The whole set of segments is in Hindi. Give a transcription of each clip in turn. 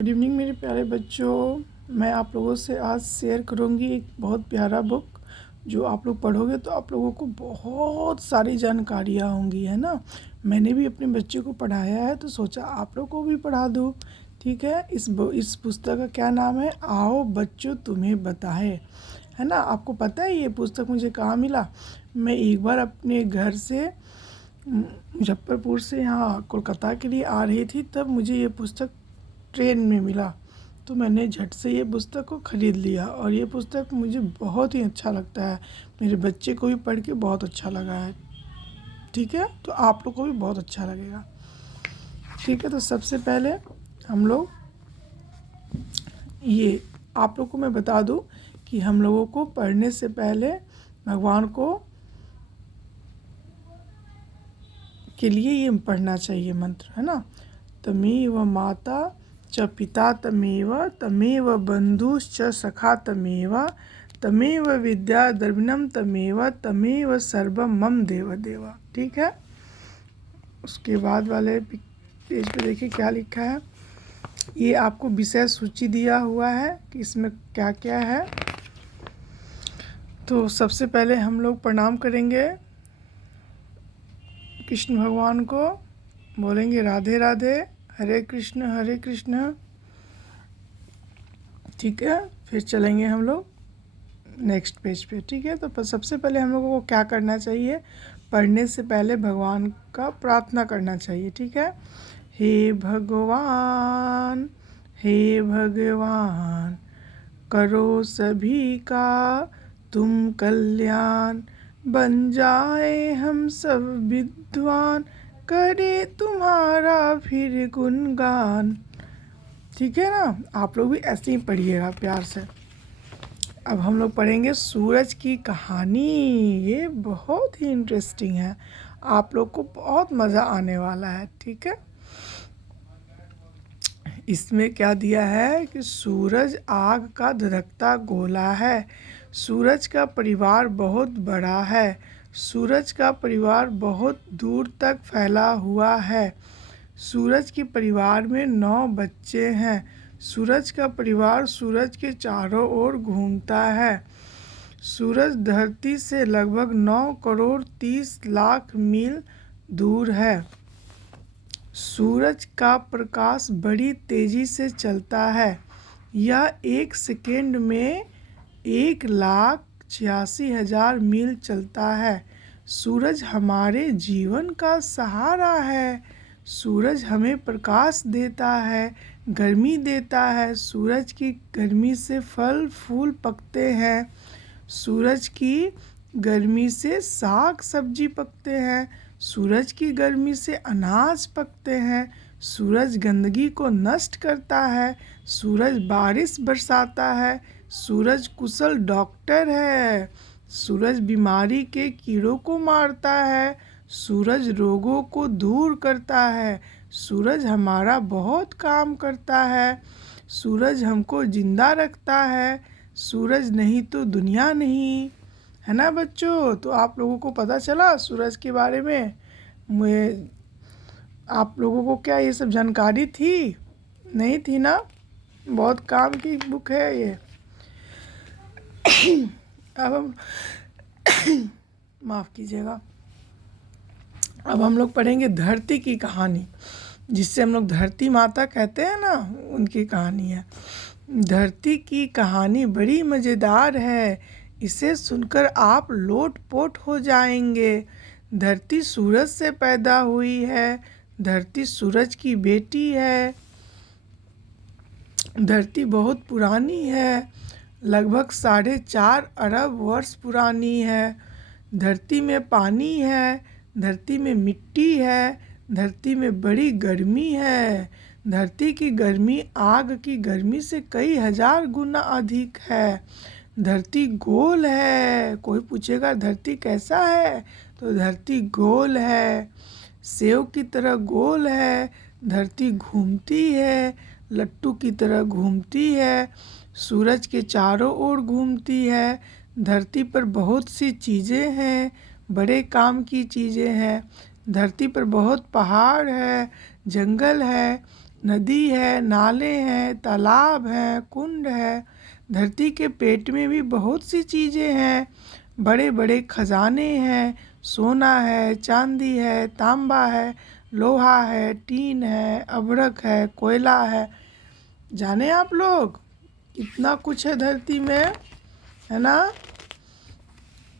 गुड इवनिंग मेरे प्यारे बच्चों। मैं आप लोगों से आज शेयर करूंगी एक बहुत प्यारा बुक जो आप लोग पढ़ोगे तो आप लोगों को बहुत सारी जानकारियाँ होंगी, है ना। मैंने भी अपने बच्चे को पढ़ाया है तो सोचा आप लोग को भी पढ़ा दूँ। ठीक है, इस पुस्तक का क्या नाम है? आओ बच्चों तुम्हें बताए, है ना। आपको पता है ये पुस्तक मुझे कहाँ मिला? मैं एक बार अपने घर से मुजफ्फरपुर से यहाँ कोलकाता के लिए आ रही थी, तब मुझे ये पुस्तक ट्रेन में मिला तो मैंने झट से ये पुस्तक को ख़रीद लिया और ये पुस्तक मुझे बहुत ही अच्छा लगता है। मेरे बच्चे को भी पढ़ के बहुत अच्छा लगा है। ठीक है, तो आप लोग को भी बहुत अच्छा लगेगा। ठीक है, तो सबसे पहले हम लोग ये आप लोग को मैं बता दूं कि हम लोगों को पढ़ने से पहले भगवान को के लिए ये पढ़ना चाहिए मंत्र, है ना। तमेव माता च पिता तमेव तमेव बंधुश्च सखा तमेव तमेव विद्या द्रविणम तमेव तमेव सर्वम मम देव देवा। ठीक है, उसके बाद वाले पेज पे देखिए क्या लिखा है। ये आपको विषय सूची दिया हुआ है कि इसमें क्या क्या है। तो सबसे पहले हम लोग प्रणाम करेंगे कृष्ण भगवान को, बोलेंगे राधे राधे, हरे कृष्ण हरे कृष्ण। ठीक है, फिर चलेंगे हम लोग नेक्स्ट पेज पे। ठीक है, तो सबसे पहले हम लोगों को क्या करना चाहिए? पढ़ने से पहले भगवान का प्रार्थना करना चाहिए। ठीक है, हे भगवान, हे भगवान, करो सभी का तुम कल्याण, बन जाए हम सब विद्वान, करे तुम्हारा फिर गुणगान। ठीक है ना, आप लोग भी ऐसे ही पढ़िएगा प्यार से। अब हम लोग पढ़ेंगे सूरज की कहानी। ये बहुत ही इंटरेस्टिंग है, आप लोग को बहुत मज़ा आने वाला है। ठीक है, इसमें क्या दिया है कि सूरज आग का धधकता गोला है, सूरज का परिवार बहुत बड़ा है, सूरज का परिवार बहुत दूर तक फैला हुआ है, सूरज के परिवार में 9 बच्चे हैं, सूरज का परिवार सूरज के चारों ओर घूमता है, सूरज धरती से लगभग 9 करोड़ 30 लाख मील दूर है, सूरज का प्रकाश बड़ी तेजी से चलता है, यह 1 सेकेंड में 1,86,000 मील चलता है, सूरज हमारे जीवन का सहारा है, सूरज हमें प्रकाश देता है, गर्मी देता है, सूरज की गर्मी से फल फूल पकते हैं, सूरज की गर्मी से साग सब्जी पकते हैं, सूरज की गर्मी से अनाज पकते हैं, सूरज गंदगी को नष्ट करता है, सूरज बारिश बरसाता है, सूरज कुशल डॉक्टर है, सूरज बीमारी के कीड़ों को मारता है, सूरज रोगों को दूर करता है, सूरज हमारा बहुत काम करता है, सूरज हमको जिंदा रखता है, सूरज नहीं तो दुनिया नहीं, है ना बच्चों। तो आप लोगों को पता चला सूरज के बारे में। मैं आप लोगों को क्या ये सब जानकारी थी? नहीं थी ना? बहुत काम की बुक है ये। अब हम माफ़ कीजिएगा, अब हम लोग पढ़ेंगे धरती की कहानी, जिससे हम लोग धरती माता कहते हैं ना, उनकी कहानी है। धरती की कहानी बड़ी मज़ेदार है, इसे सुनकर आप लोट-पोट हो जाएंगे। धरती सूरज से पैदा हुई है, धरती सूरज की बेटी है, धरती बहुत पुरानी है, लगभग 4.5 अरब वर्ष पुरानी है। धरती में पानी है, धरती में मिट्टी है, धरती में बड़ी गर्मी है, धरती की गर्मी आग की गर्मी से कई हजार गुना अधिक है। धरती गोल है। कोई पूछेगा धरती कैसा है, तो धरती गोल है, सेव की तरह गोल है, धरती घूमती है, लट्टू की तरह घूमती है, सूरज के चारों ओर घूमती है। धरती पर बहुत सी चीज़ें हैं, बड़े काम की चीज़ें हैं। धरती पर बहुत पहाड़ है, जंगल है, नदी है, नाले हैं, तालाब हैं, कुंड है। धरती के पेट में भी बहुत सी चीज़ें हैं। बड़े बड़े खजाने हैं, सोना है, चांदी है, तांबा है, लोहा है, टीन है, अभ्रक है, कोयला है। जाने आप लोग कितना कुछ है धरती में, है ना।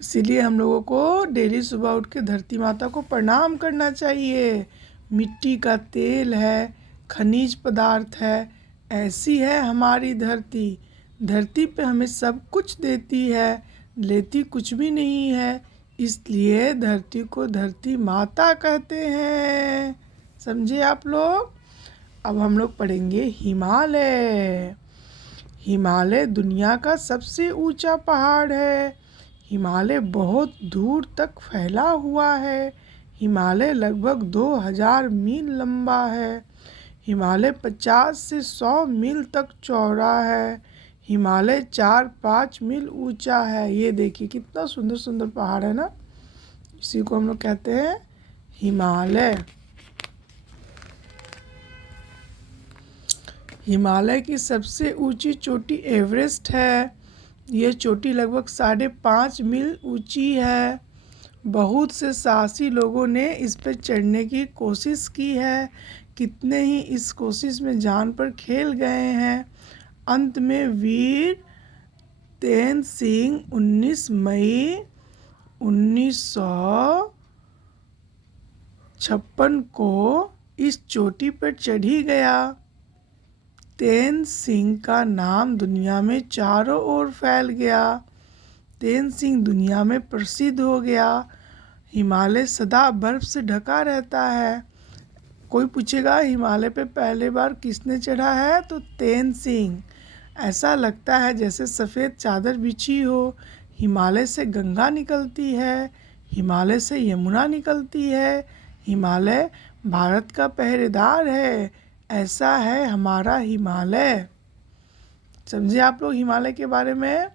इसीलिए हम लोगों को डेली सुबह उठ के धरती माता को प्रणाम करना चाहिए। मिट्टी का तेल है, खनिज पदार्थ है, ऐसी है हमारी धरती। धरती पे हमें सब कुछ देती है, लेती कुछ भी नहीं है। इसलिए धरती को धरती माता कहते हैं। समझे आप लोग। अब हम लोग पढ़ेंगे हिमालय। हिमालय दुनिया का सबसे ऊंचा पहाड़ है। हिमालय बहुत दूर तक फैला हुआ है। हिमालय लगभग 2000 मील लंबा है। हिमालय 50 से 100 मील तक चौड़ा है। हिमालय 4-5 मील ऊंचा है। ये देखिए कितना सुंदर सुंदर पहाड़ है ना। इसी को हम लोग कहते हैं हिमालय। हिमालय की सबसे ऊंची चोटी एवरेस्ट है। ये चोटी लगभग 5.5 मील ऊंची है। बहुत से साहसी लोगों ने इस पर चढ़ने की कोशिश की है। कितने ही इस कोशिश में जान पर खेल गए हैं। अंत में वीर तेन सिंह 19 मई 1956 को इस चोटी पर चढ़ ही गया। तेन सिंह का नाम दुनिया में चारों ओर फैल गया। तेन सिंह दुनिया में प्रसिद्ध हो गया। हिमालय सदा बर्फ से ढका रहता है। कोई पूछेगा हिमालय पे पहले बार किसने चढ़ा है, तो तेन सिंह। ऐसा लगता है जैसे सफ़ेद चादर बिछी हो। हिमालय से गंगा निकलती है, हिमालय से यमुना निकलती है। हिमालय भारत का पहरेदार है। ऐसा है हमारा हिमालय। समझे आप लोग हिमालय के बारे में।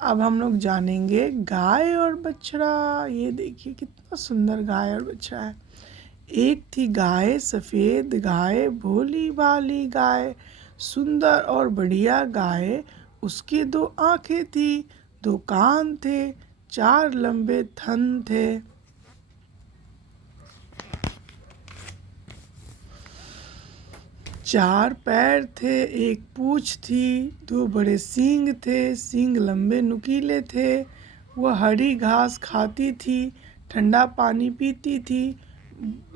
अब हम लोग जानेंगे गाय और बछड़ा। ये देखिए कितना सुंदर गाय और बछड़ा है। एक थी गाय सफ़ेद गाय, भोली भाली गाय, सुंदर और बढ़िया गाय। उसकी 2 आँखें थी, 2 कान थे, 4 लंबे थन थे। 4 पैर थे, 1 पूँछ थी, 2 बड़े सींग थे, सींग लंबे नुकीले थे। वह हरी घास खाती थी, ठंडा पानी पीती थी,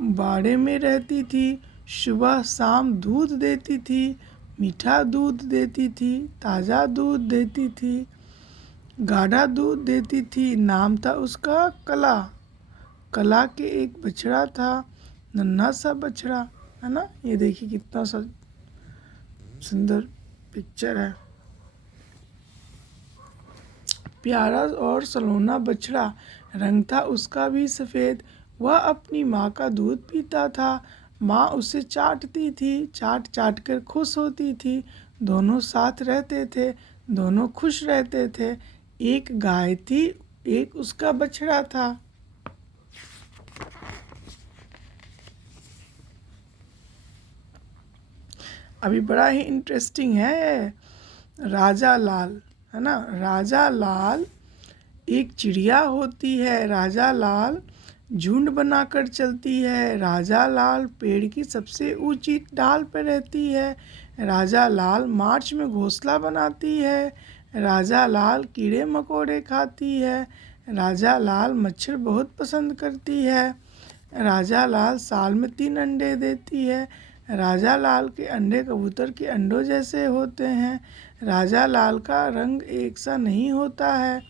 बाड़े में रहती थी। सुबह शाम दूध देती थी, मीठा दूध देती थी, ताज़ा दूध देती थी, गाढ़ा दूध देती थी। नाम था उसका कला। कला के एक बछड़ा था, नन्हा सा बछड़ा, है ना। ये देखिए कितना सा सुंदर पिक्चर है। प्यारा और सलोना बछड़ा, रंग था उसका भी सफ़ेद। वह अपनी माँ का दूध पीता था। माँ उसे चाटती थी, चाट चाट कर खुश होती थी। दोनों साथ रहते थे, दोनों खुश रहते थे। एक गाय थी, एक उसका बछड़ा था। अभी बड़ा ही इंटरेस्टिंग है। राजा लाल, है ना। राजा लाल एक चिड़िया होती है। राजा लाल झुंड बनाकर चलती है। राजा लाल पेड़ की सबसे ऊंची डाल पर रहती है। राजा लाल मार्च में घोंसला बनाती है। राजा लाल कीड़े मकोड़े खाती है। राजा लाल मच्छर बहुत पसंद करती है। राजा लाल साल में 3 अंडे देती है। राजा लाल के अंडे कबूतर के अंडों जैसे होते हैं। राजा लाल का रंग एक सा नहीं होता है।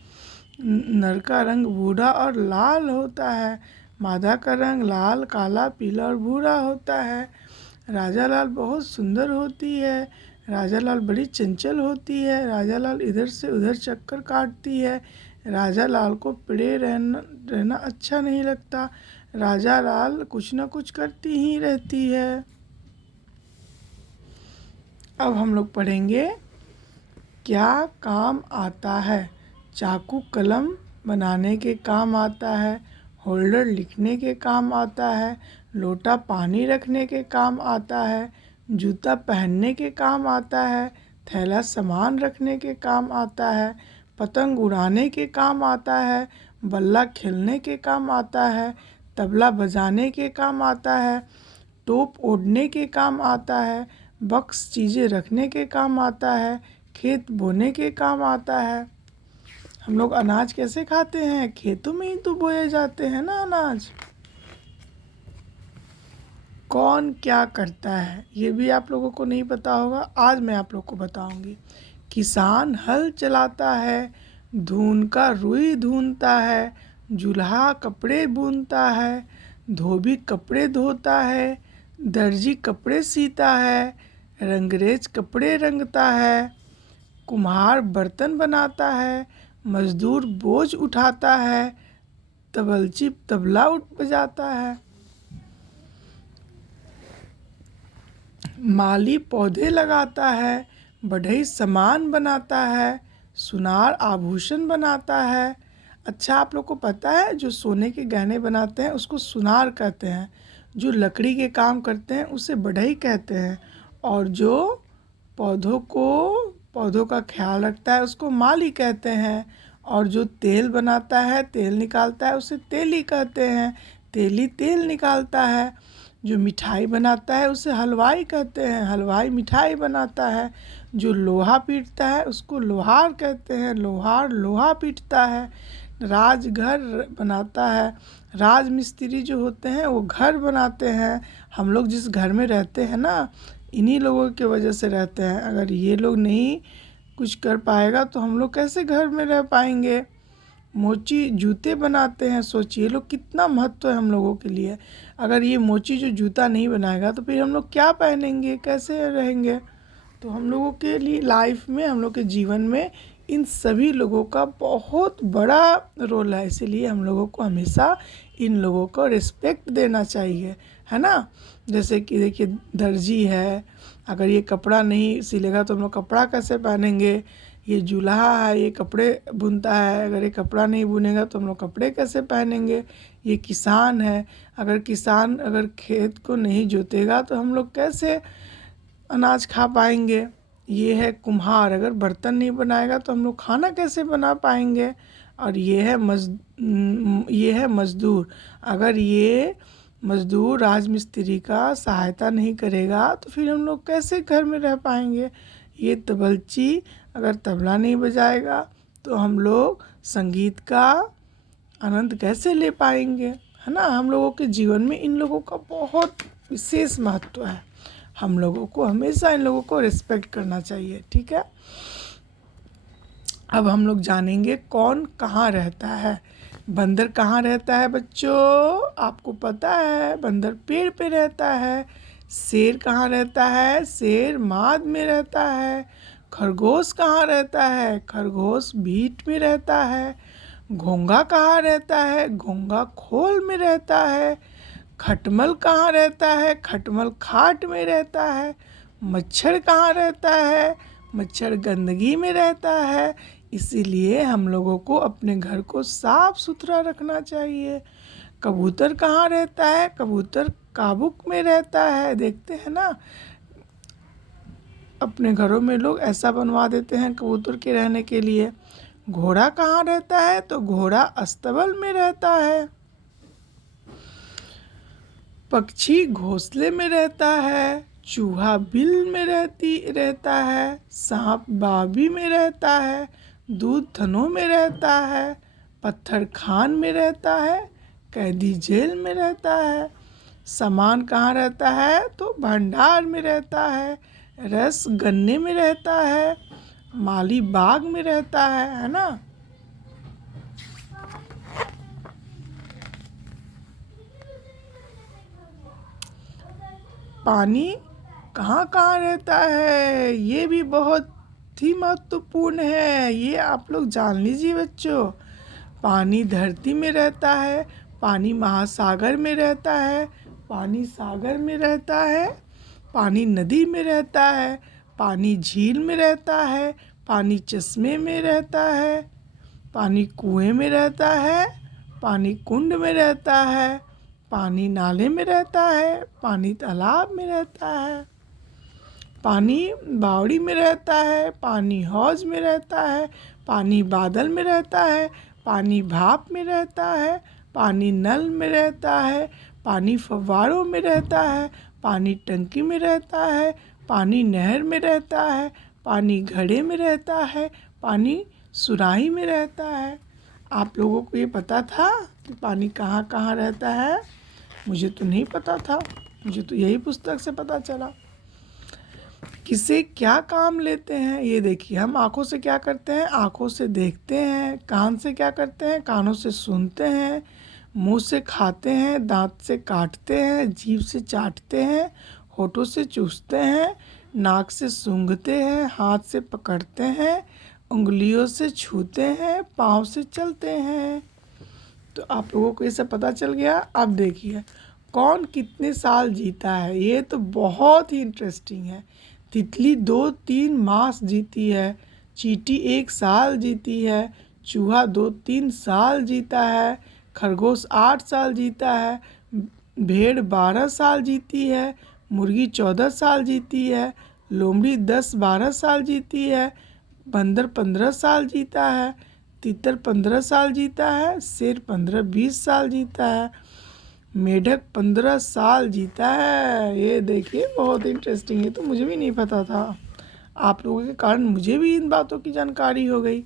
नर का रंग भूरा और लाल होता है। मादा का रंग लाल, काला, पीला और भूरा होता है। राजा लाल बहुत सुंदर होती है। राजा लाल बड़ी चंचल होती है। राजा लाल इधर से उधर चक्कर काटती है। राजा लाल को पड़े रहना अच्छा नहीं लगता। राजा लाल कुछ न कुछ करती ही रहती है। अब हम लोग पढ़ेंगे क्या काम आता है। चाकू कलम बनाने के काम आता है। होल्डर लिखने के काम आता है। लोटा पानी रखने के काम आता है। जूता पहनने के काम आता है, थैला सामान रखने के काम आता है, पतंग उड़ाने के काम आता है, बल्ला खेलने के काम आता है, तबला बजाने के काम आता है, टोप ओढ़ने के काम आता है, बक्स चीज़ें रखने के काम आता है, खेत बोने के काम आता है। हम लोग अनाज कैसे खाते हैं? खेतों में ही तो बोए जाते हैं ना अनाज। कौन क्या करता है ये भी आप लोगों को नहीं पता होगा, आज मैं आप लोग को बताऊंगी। किसान हल चलाता है, धून का रुई धुनता है, जुल्हा कपड़े बुनता है, धोबी कपड़े धोता है, दर्जी कपड़े सीता है, रंगरेज कपड़े रंगता है, कुम्हार बर्तन बनाता है, मजदूर बोझ उठाता है, तबलची तबला बजाता है, माली पौधे लगाता है, बढ़ई सामान बनाता है, सुनार आभूषण बनाता है। अच्छा, आप लोग को पता है जो सोने के गहने बनाते हैं उसको सुनार कहते हैं, जो लकड़ी के काम करते हैं उसे बढ़ई कहते हैं, और जो पौधों का ख्याल रखता है उसको माली कहते हैं, और जो तेल बनाता है, तेल निकालता है, उसे तेली कहते हैं, तेली तेल निकालता है। जो मिठाई बनाता है उसे हलवाई कहते हैं, हलवाई मिठाई बनाता है। जो लोहा पीटता है उसको लोहार कहते हैं, लोहार लोहा पीटता है। राजघर बनाता है, राज मिस्त्री जो होते हैं वो घर बनाते हैं। हम लोग जिस घर में रहते हैं ना, इन्हीं लोगों की वजह से रहते हैं। अगर ये लोग नहीं कुछ कर पाएगा तो हम लोग कैसे घर में रह पाएंगे। मोची जूते बनाते हैं, सोचिए लोग कितना महत्व है हम लोगों के लिए। अगर ये मोची जो जूता नहीं बनाएगा तो फिर हम लोग क्या पहनेंगे, कैसे रहेंगे। तो हम लोगों के लिए लाइफ में, हम लोग के जीवन में इन सभी लोगों का बहुत बड़ा रोल है, इसीलिए हम लोगों को हमेशा इन लोगों को रिस्पेक्ट देना चाहिए, है ना। जैसे कि देखिए दर्जी है, अगर ये कपड़ा नहीं सिलेगा तो हम लोग कपड़ा कैसे पहनेंगे। ये जुल्हा है, ये कपड़े बुनता है, अगर ये कपड़ा नहीं बुनेगा तो हम लोग कपड़े कैसे पहनेंगे। ये किसान है, अगर खेत को नहीं जोतेगा तो हम लोग कैसे अनाज खा पाएंगे। ये है कुम्हार, अगर बर्तन नहीं बनाएगा तो हम लोग खाना कैसे बना पाएंगे। और ये है मज़दूर, अगर ये मज़दूर राजमिस्त्री का सहायता नहीं करेगा तो फिर हम लोग कैसे घर में रह पाएंगे। ये तबलची अगर तबला नहीं बजाएगा तो हम लोग संगीत का आनंद कैसे ले पाएंगे, है ना। हम लोगों के जीवन में इन लोगों का बहुत विशेष महत्व है, हम लोगों को हमेशा इन लोगों को रिस्पेक्ट करना चाहिए, ठीक है। अब हम लोग जानेंगे कौन कहाँ रहता है। बंदर कहाँ रहता है बच्चों, आपको पता है, बंदर पेड़ पे रहता है। शेर कहाँ रहता है, शेर माद में रहता है। खरगोश कहाँ रहता है, खरगोश भीट में रहता है। घोंघा कहाँ रहता है, घोंघा खोल में रहता है। खटमल कहाँ रहता है, खटमल खाट में रहता है। मच्छर कहाँ रहता है, मच्छर गंदगी में रहता है। इसीलिए हम लोगों को अपने घर को साफ सुथरा रखना चाहिए। कबूतर कहाँ रहता है, कबूतर काबुक में रहता है, देखते हैं ना अपने घरों में लोग ऐसा बनवा देते हैं कबूतर के रहने के लिए। घोड़ा कहाँ रहता है, तो घोड़ा अस्तबल में रहता है। पक्षी घोंसले में रहता है, चूहा बिल में रहता है, सांप बावी में रहता है, दूध थनों में रहता है, पत्थर खान में रहता है, कैदी जेल में रहता है। सामान कहाँ रहता है, तो भंडार में रहता है। रस गन्ने में रहता है, माली बाग में रहता है ना। पानी कहाँ कहाँ रहता है, ये भी बहुत ही महत्वपूर्ण है, ये आप लोग जान लीजिए बच्चों। पानी धरती में रहता है, पानी महासागर में रहता है, पानी सागर में रहता है, पानी नदी में रहता है, पानी झील में रहता है, पानी चश्मे में रहता है, पानी कुएं में रहता है, पानी कुंड में रहता है, पानी नाले में रहता है, पानी तालाब में रहता है। पानी बावड़ी में रहता है, पानी हौज में रहता है, पानी बादल में रहता है, पानी भाप में रहता है, पानी नल में रहता है, पानी फव्वारों में रहता है, पानी टंकी में रहता है, पानी नहर में रहता है, पानी घड़े में रहता है, पानी सुराही में रहता है। आप लोगों को ये पता था कि पानी कहाँ कहाँ रहता है? मुझे तो नहीं पता था, मुझे तो यही पुस्तक से पता चला। किसे क्या काम लेते हैं? ये देखिए, हम आँखों से क्या करते हैं? आँखों से देखते हैं। कान से क्या करते हैं? कानों से सुनते हैं। मुंह से खाते हैं, दांत से काटते हैं, जीभ से चाटते हैं, होठों से चूसते हैं, नाक से सूंघते हैं, हाथ से पकड़ते हैं, उंगलियों से छूते हैं, पाँव से चलते हैं। तो आप लोगों को ये सब पता चल गया। अब देखिए, कौन कितने साल जीता है? ये तो बहुत ही इंटरेस्टिंग है। तितली 2-3 मास जीती है, चींटी 1 साल जीती है, चूहा 2-3 साल जीता है, खरगोश 8 साल जीता है, भेड़ 12 साल जीती है, मुर्गी 14 साल जीती है, लोमड़ी 10-12 साल जीती है, बंदर 15 साल जीता है, तीतर 15 साल जीता है, शेर 15-20 साल जीता है, मेढक 15 साल जीता है। ये देखिए, बहुत इंटरेस्टिंग है, तो मुझे भी नहीं पता था। आप लोगों के कारण मुझे भी इन बातों की जानकारी हो गई।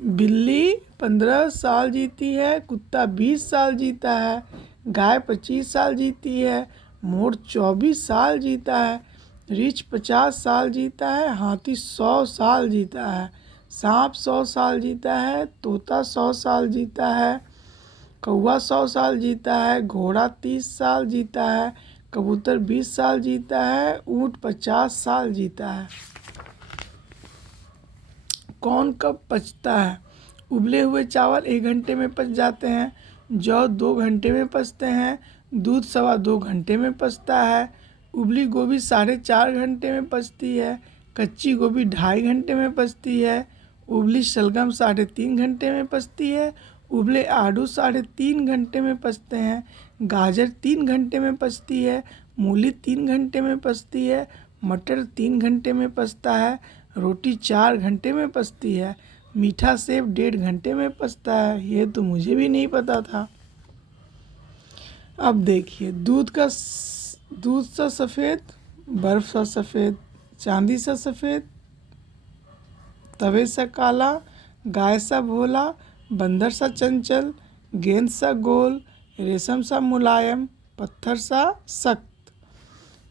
बिल्ली 15 साल जीती है, कुत्ता 20 साल जीता है, गाय 25 साल जीती है, मोर 24 साल जीता है, रीछ 50 साल जीता है, हाथी 100 साल जीता है, सांप 100 साल जीता है, तोता 100 साल जीता है, कौवा 100 साल जीता है, घोड़ा 30 साल जीता है, कबूतर 20 साल जीता है, ऊँट 50 साल जीता है। कौन कब पचता है? उबले हुए चावल 1 घंटे में पच जाते हैं, जौ 2 घंटे में पचते हैं, दूध 2.25 घंटे में पचता है, उबली गोभी 4.5 घंटे में पचती है, कच्ची गोभी 2.5 घंटे में पचती है, उबली शलगम 3.5 घंटे में पचती है, उबले आलू 3.5 घंटे में पचते हैं, गाजर 3 घंटे में पचती है, मूली 3 घंटे में पचती है, मटर 3 घंटे में पचता है, रोटी 4 घंटे में पचती है, मीठा सेब 1.5 घंटे में पचता है। ये तो मुझे भी नहीं पता था। अब देखिए, दूध सा सफ़ेद, बर्फ़ सा सफ़ेद, चांदी सा सफ़ेद, तवे सा काला, गाय सा भोला, बंदर सा चंचल, गेंद सा गोल, रेशम सा मुलायम, पत्थर सा सख्त,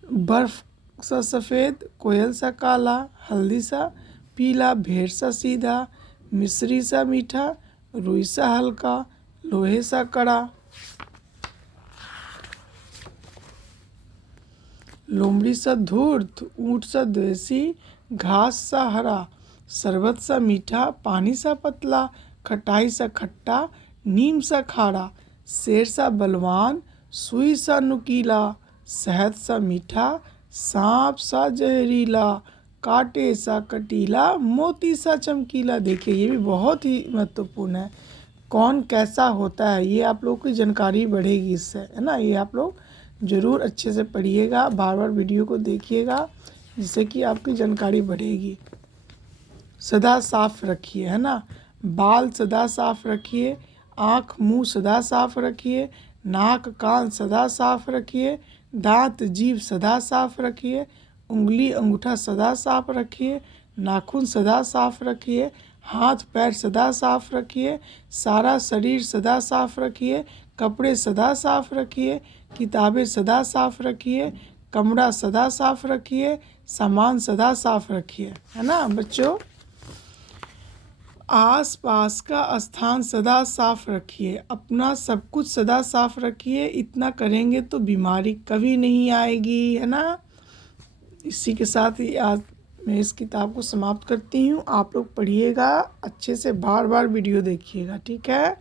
बर्फ़ सा सफ़ेद, कोयल सा काला, हल्दी सा पीला, भेड़ सा सीधा, मिश्री सा मीठा, रुई सा हल्का, लोहे सा कड़ा, लोमड़ी सा धूर्त, ऊँट सा देसी, घास सा हरा, शरबत सा मीठा, पानी सा पतला, खटाई सा खट्टा, नीम सा खारा, शेर सा बलवान, सुई सा नुकीला, शहद सा मीठा, सांप सा जहरीला, कांटे सा कटीला, मोती सा चमकीला। देखिए, ये भी बहुत ही महत्वपूर्ण है। कौन कैसा होता है, ये आप लोगों की जानकारी बढ़ेगी इससे, है ना। ये आप लोग ज़रूर अच्छे से पढ़िएगा, बार बार वीडियो को देखिएगा, जिससे कि आपकी जानकारी बढ़ेगी। सदा साफ रखिए, है ना। बाल सदा साफ रखिए, आँख मुंह सदा साफ रखिए, नाक कान सदा साफ रखिए, दांत जीभ सदा साफ रखिए, उंगली अंगूठा सदा साफ रखिए, नाखून सदा साफ रखिए, हाथ पैर सदा साफ रखिए, सारा शरीर सदा साफ रखिए, कपड़े सदा साफ रखिए, किताबें सदा साफ रखिए, कमरा सदा साफ रखिए, सामान सदा साफ रखिए, है ना बच्चों। आस पास का स्थान सदा साफ रखिए, अपना सब कुछ सदा साफ रखिए। इतना करेंगे तो बीमारी कभी नहीं आएगी, है ना। इसी के साथ ही आज मैं इस किताब को समाप्त करती हूँ। आप लोग पढ़िएगा अच्छे से, बार बार वीडियो देखिएगा, ठीक है।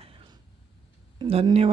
धन्यवाद।